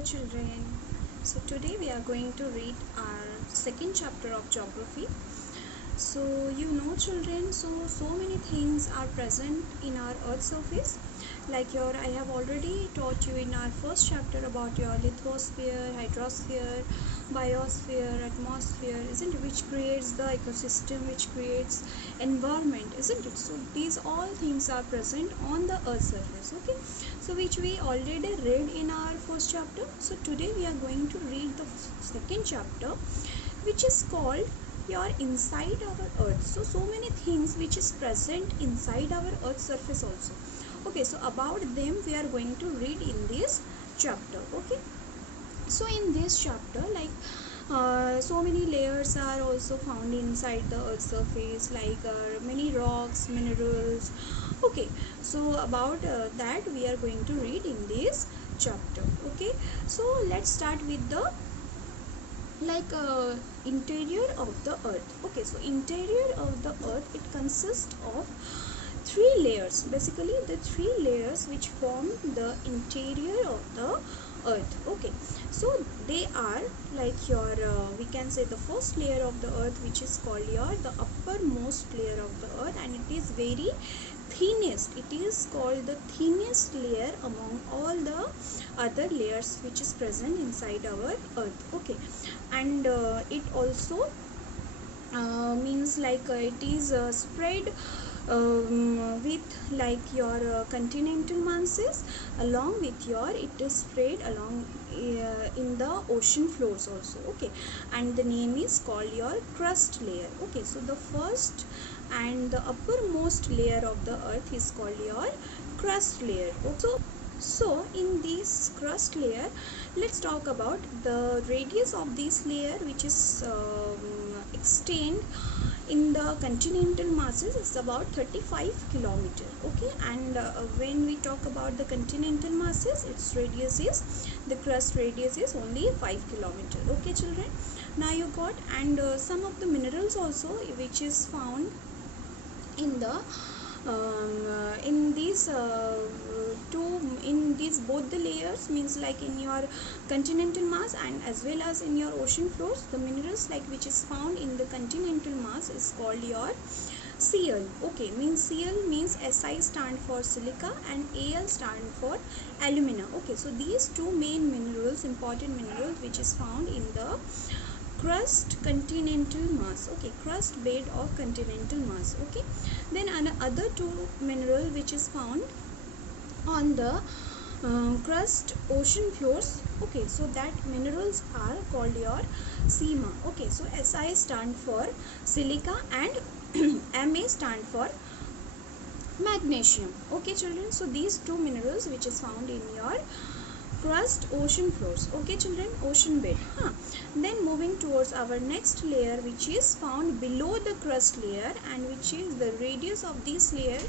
Hello children. So today we are going to read our second chapter of geography. So children, so many things are present in our earth surface. Like I have already taught you in our first chapter about your lithosphere, hydrosphere, biosphere, atmosphere, isn't it, which creates the ecosystem, which creates environment, isn't it? So these all things are present on the earth surface, okay, so which we already read in our first chapter. So today we are going to read the second chapter, which is called your inside our earth. So many things which is present inside our earth surface also. Okay, so about them we are going to read in this chapter. Okay, so in this chapter, like so many layers are also found inside the earth surface, like many rocks, minerals. Okay, so about that we are going to read in this chapter. Okay, so let's start with the interior of the earth. Okay, so interior of the earth, it consists of three layers, basically the three layers which form the interior of the earth. Okay, so they are like your we can say the first layer of the earth, which is called your the uppermost layer of the earth, and it is very thinnest. It is called the thinnest layer among all the other layers which is present inside our earth. Okay, and it also means like it is spread with like your continental masses, along with your it is spread along in the ocean floors also. Okay, and the name is called your crust layer. Okay, so the first and the uppermost layer of the earth is called your crust layer. So in this crust layer, let's talk about the radius of this layer, which is extend in the continental masses is about 35 kilometer. Okay, and when we talk about the continental masses, its radius is, the crust radius is only 5 kilometer. Okay children, now you got, and some of the minerals also which is found in the in these both the layers, means like in your continental mass and as well as in your ocean floors, the minerals like which is found in the continental mass is called your Cl. Okay, means Cl means Si stand for silica and Al stand for alumina. Okay, so these two main minerals, important minerals, which is found in the crust continental mass. Okay, crust bed of continental mass. Okay, then another two mineral which is found on the crust ocean floors. Okay, so that minerals are called your SEMA. Okay, so Si stand for silica and Ma stand for magnesium. Okay children, so these two minerals which is found in your crust ocean floors. Okay children, ocean bed. Then moving towards our next layer, which is found below the crust layer, and which is the radius of this layer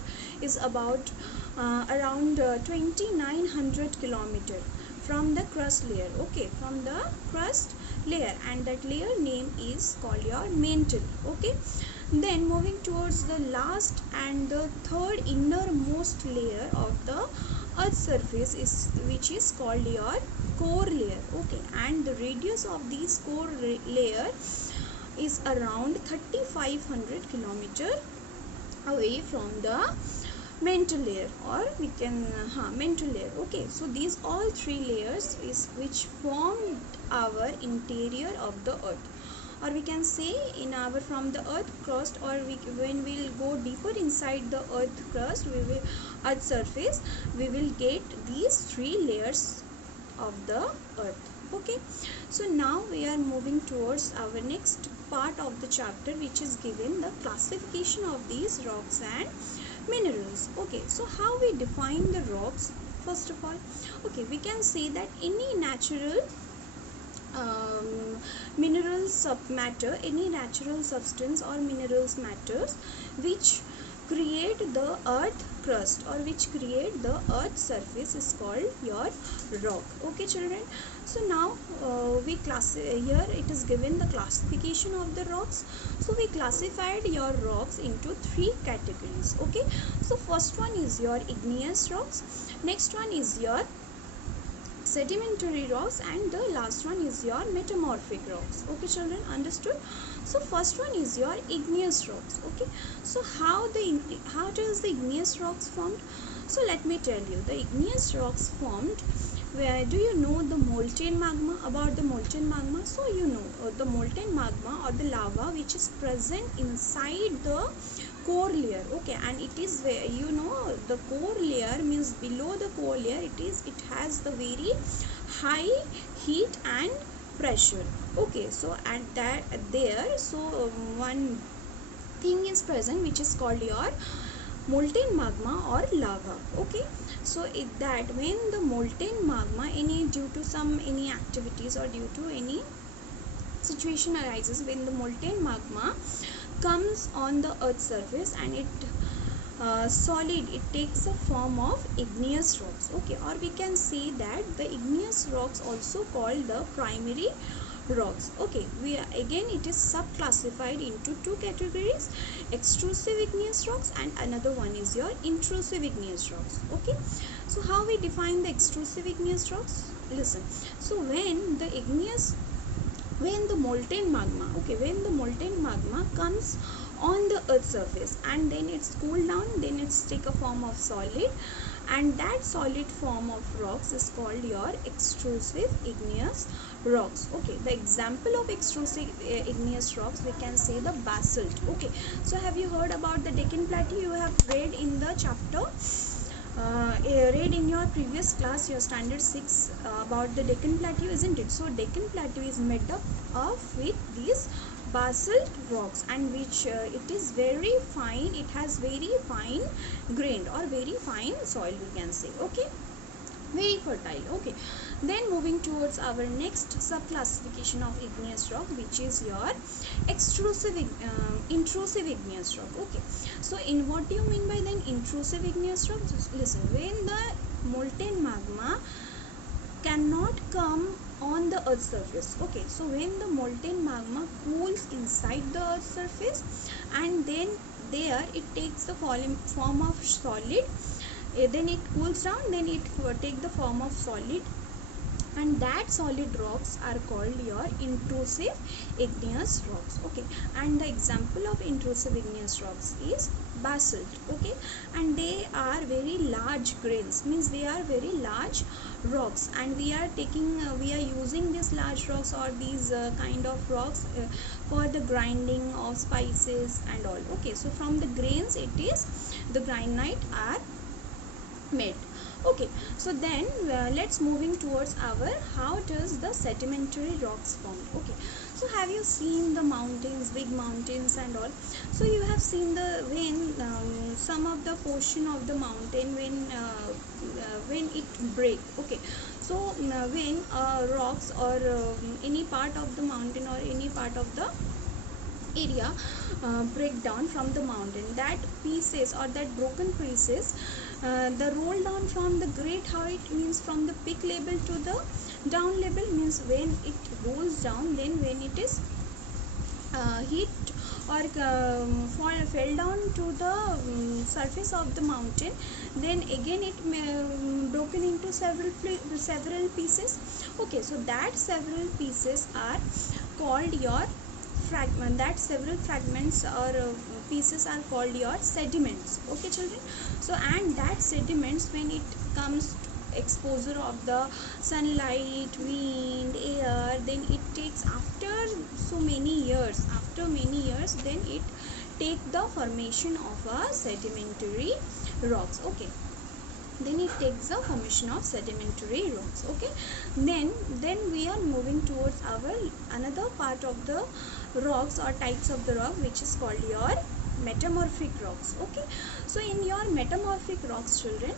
is about around 2900 kilometer from the crust layer. Okay, from the crust layer, and that layer name is called your mantle. Okay, then moving towards the last and the third innermost layer of the earth surface is, which is called your core layer. Okay, and the radius of this core layer is around 3500 kilometer away from the mantle layer, or we can mantle layer. Okay, so these all three layers is which form our interior of the earth, or we can say in our from the earth crust, or when we will go deeper inside the earth crust, earth surface, we will get these three layers of the earth. Okay, so now we are moving towards our next part of the chapter, which is given the classification of these rocks and minerals. Okay, so how we define the rocks? First of all, okay, we can say that any natural minerals matter, any natural substance or minerals matters which create the earth crust, or which create the earth surface, is called your rock. Okay children, so now we here it is given the classification of the rocks. So we classified your rocks into three categories. Okay, so first one is your igneous rocks, next one is your sedimentary rocks, and the last one is your metamorphic rocks. Okay children, understood? So first one is your igneous rocks. Okay, so how does the igneous rocks formed? So let me tell you, the igneous rocks formed where, do you know the molten magma? About the molten magma, so you know the molten magma or the lava which is present inside the core layer. Okay, and it is where, you know, the core layer means below the core layer it has the very high heat and pressure. Okay, so at that there, so one thing is present which is called your molten magma or lava. Okay, so that when the molten magma, due to any activities or due to any situation arises, when the molten magma comes on the earth's surface and it solid, it takes a form of igneous rocks. Okay, or we can say that the igneous rocks also called the primary rocks. Okay, again it is subclassified into two categories: extrusive igneous rocks and another one is your intrusive igneous rocks. Okay, so how we define the extrusive igneous rocks? Listen, so when the molten magma, okay, when the molten magma comes on the earth's surface and then it's cooled down, then it's take a form of solid, and that solid form of rocks is called your extrusive igneous rocks. Okay, the example of extrusive igneous rocks, we can say the basalt. Okay, so have you heard about the Deccan Plateau? You have read in the chapter read in your previous class, your standard 6, about the Deccan Plateau, isn't it? So Deccan Plateau is made up of with these basalt rocks, and which it is very fine, it has very fine grained or very fine soil, we can say. Okay, very fertile. Okay, then moving towards our next sub classification of igneous rock, which is your intrusive igneous rock. Okay, so in what do you mean by then intrusive igneous rock? Just listen, when the molten magma cannot come on the earth's surface. Okay, so when the molten magma cools inside the earth's surface and then there it takes the form of solid, then it cools down, then it take the form of solid, and that solid rocks are called your intrusive igneous rocks. Okay, and the example of intrusive igneous rocks is basalt. Okay, and they are very large grains, means they are very large rocks, and we are using these large rocks or these kind of rocks for the grinding of spices and all. Okay, so from the grains it is the granite are made. Okay, so then let's moving towards our how does the sedimentary rocks form. Okay, so have you seen the mountains, big mountains and all? So you have seen the when some of the portion of the mountain when it break. Okay, so when rocks or any part of the mountain or any part of the area break down from the mountain, that pieces or that broken pieces the roll down from the great height, means from the peak level to the down level, means when it rolls down, then when it is hit or fell down to the surface of the mountain, then again it broken into several pieces. Okay, so that several pieces are called your fragment, that several fragments or pieces are called your sediments. Okay children, so and that sediments, when it comes to exposure of the sunlight, wind, air, then it takes after many years, then it take the formation of a sedimentary rocks. Okay, then it takes the formation of sedimentary rocks. Okay, then we are moving towards our another part of the rocks or types of the rock, which is called your metamorphic rocks. Okay, so in your metamorphic rocks children,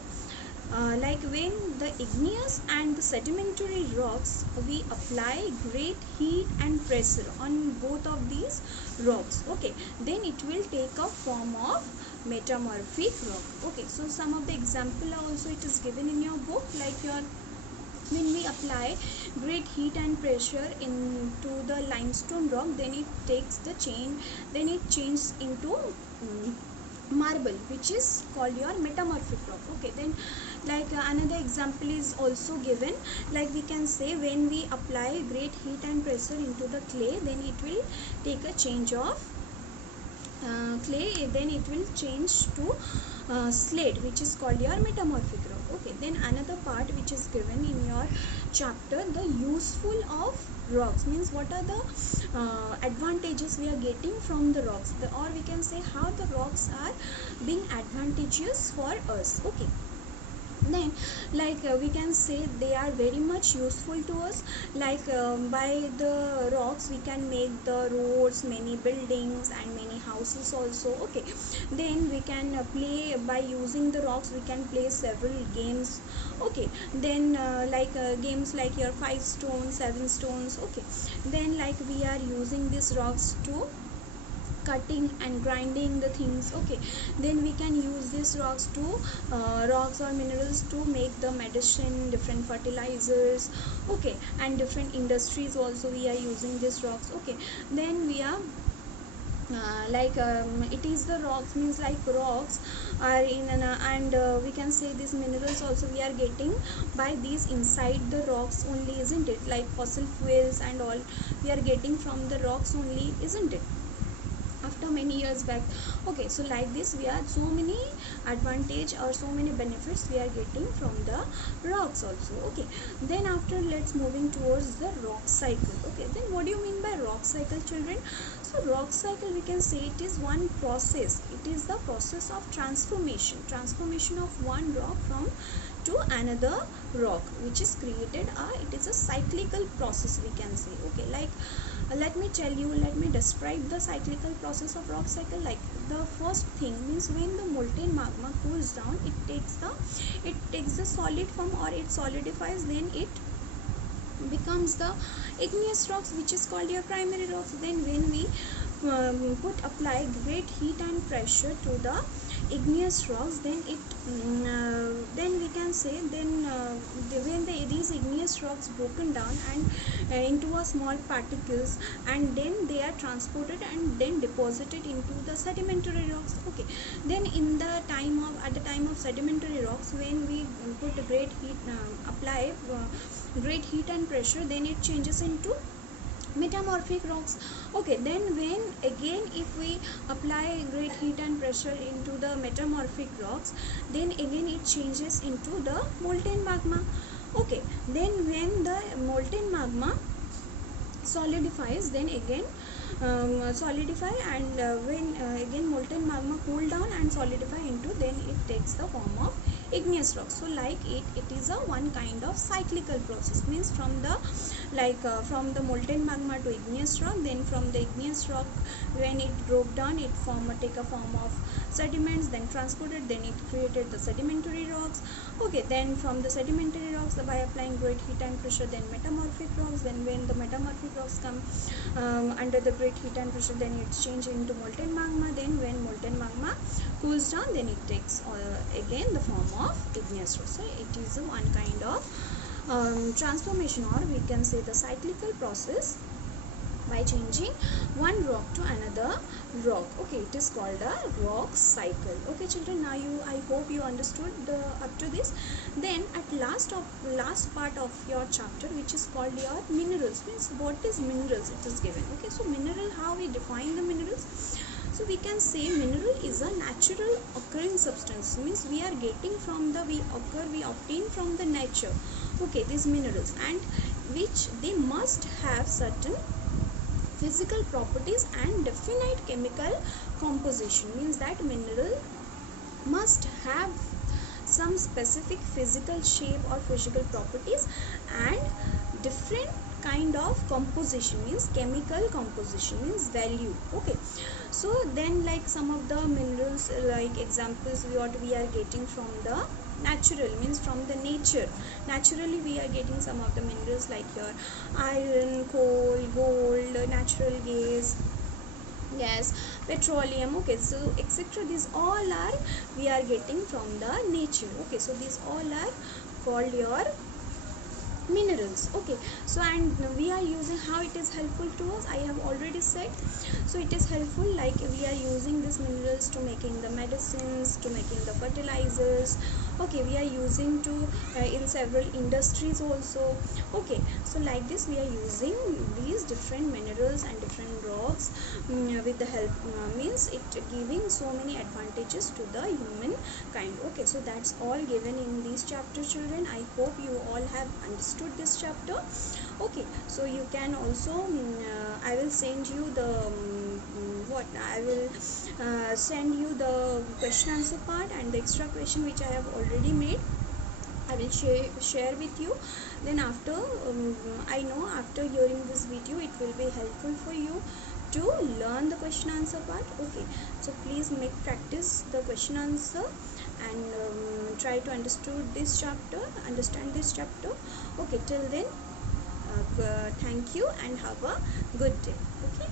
like when the igneous and the sedimentary rocks, we apply great heat and pressure on both of these rocks. Okay, then it will take a form of metamorphic rock. Okay, so some of the example also it is given in your book, like your when we apply great heat and pressure into the limestone rock, then it takes the change, then it changes into marble, which is called your metamorphic rock. Okay, then like another example is also given, like we can say when we apply great heat and pressure into the clay, then it will take a change of clay, then it will change to slate, which is called your metamorphic rock. Okay, then another part which is given in your chapter, the useful of rocks, means what are the advantages we are getting from the rocks, or we can say how the rocks are being advantageous for us. Okay, then like we can say they are very much useful to us, like by the rocks we can make the roads, many buildings and many houses also. Okay, then we can play, by using the rocks we can play several games. Okay, then games like your 5 stones, 7 stones. Okay, then like we are using these rocks to cutting and grinding the things. Okay, then we can use these rocks to rocks or minerals to make the medicine, different fertilizers. Okay, and different industries also we are using these rocks. Okay, then we are it is the rocks, means like rocks are in an, and we can say these minerals also we are getting by these inside the rocks only, isn't it? Like fossil fuels and all we are getting from the rocks only, isn't it, after many years back. Okay, so like this we are so many advantage or so many benefits we are getting from the rocks also. Okay, then after let's moving towards the rock cycle. Okay, then what do you mean by rock cycle, children? So rock cycle, we can say it is one process, it is the process of transformation of one rock from to another rock, which is created, it is a cyclical process, we can say. Okay, like let me describe the cyclical process of rock cycle. Like the first thing means when the molten magma cools down, it takes the solid form, or it solidifies, then it becomes the igneous rocks, which is called your primary rocks. Then when we apply great heat and pressure to the igneous rocks, then it then we can say then when these igneous rocks broken down and into a small particles, and then they are transported and then deposited into the sedimentary rocks. Okay, then at the time of sedimentary rocks, when we put great heat apply great heat and pressure, then it changes into metamorphic rocks. Okay, then when again if we apply great heat and pressure into the metamorphic rocks, then again it changes into the molten magma. Okay, then when the molten magma solidifies, then again solidify, and when again molten magma cool down and solidify into, then it takes the form of igneous rock. So like it is a one kind of cyclical process, means from the from the molten magma to igneous rock, then from the igneous rock when it broke down, it take a form of sediments, then transported, then it created the sedimentary rocks. Okay, then from the sedimentary rocks, by applying great heat and pressure, then metamorphic rocks. Then when the metamorphic rocks come under the great heat and pressure, then it's changed into molten magma. Then when molten magma cools down, then it takes again the form of igneous rock. So it is one kind of transformation, or we can say the cyclical process, by changing one rock to another rock. Okay, it is called a rock cycle. Okay children, now I hope you understood up to this. Then at last part of your chapter, which is called your minerals, means what is minerals, it is given. Okay, so mineral, how we define the minerals? So we can say mineral is a natural occurring substance, means we are getting from the we obtain from the nature. Okay, these minerals, and which they must have certain physical properties and definite chemical composition, means that mineral must have some specific physical shape or physical properties and different kind of composition, means chemical composition, means value. Okay, so then like some of the minerals, like examples what we are getting from the natural, means from the nature. Naturally we are getting some of the minerals like your iron, coal, gold, natural gas, petroleum. Okay, so etc. These all are we are getting from the nature. Okay, so these all are called your minerals. Okay, so and we are using, how it is helpful to us, I have already said. So it is helpful, like we are using these minerals to making the medicines, to making the fertilizers. Okay, we are using to in several industries also. Okay, so like this we are using these different minerals and different rocks, with the help, means it giving so many advantages to the human kind. Okay, so that's all given in this chapter, children. I hope you all have understood this chapter. Okay, so you can also, I will send you the, what I will send you the question answer part and the extra question which I have already made. I will share with you. Then after, I know after hearing this video it will be helpful for you to learn the question answer part. Okay, so please make practice the question answer, and try to understand this chapter. Okay, till then, thank you and have a good day. Okay.